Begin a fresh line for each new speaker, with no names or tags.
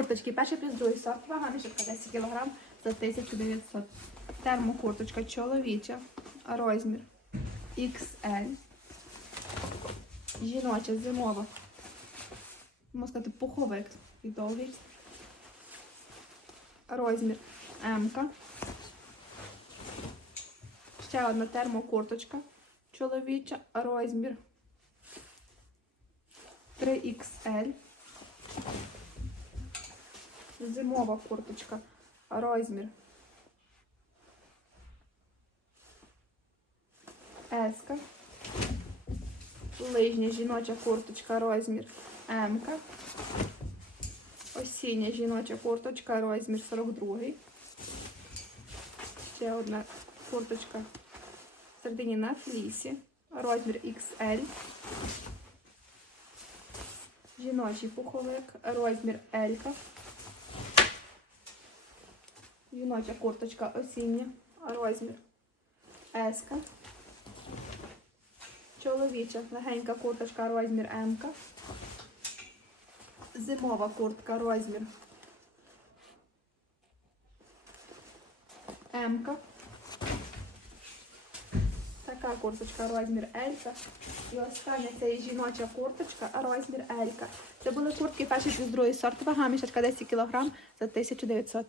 Курточки, перший плюс другий сорт, вага мішечка 10 кг за 1900. Термокурточка чоловіча, розмір XL. Жіноча, зимова. Можна сказати, пуховик і довгий. Розмір М. -ка. Ще одна термокурточка чоловіча, розмір 3XL. Зимова курточка, розмір S. Лижня жіноча курточка, розмір М. Осіння жіноча курточка, розмір 42. Ще одна курточка середині на флісі, розмір XL. Жіночий пуховик, розмір L. Жіноча курточка осіння, розмір S. Чоловіча легенька курточка, розмір М. Зимова куртка, розмір М. Така курточка, розмір L. І остання це жіноча курточка, розмір L. Це були куртки перший плюс другий сорт. Вага мішечка 10 кг за 1900.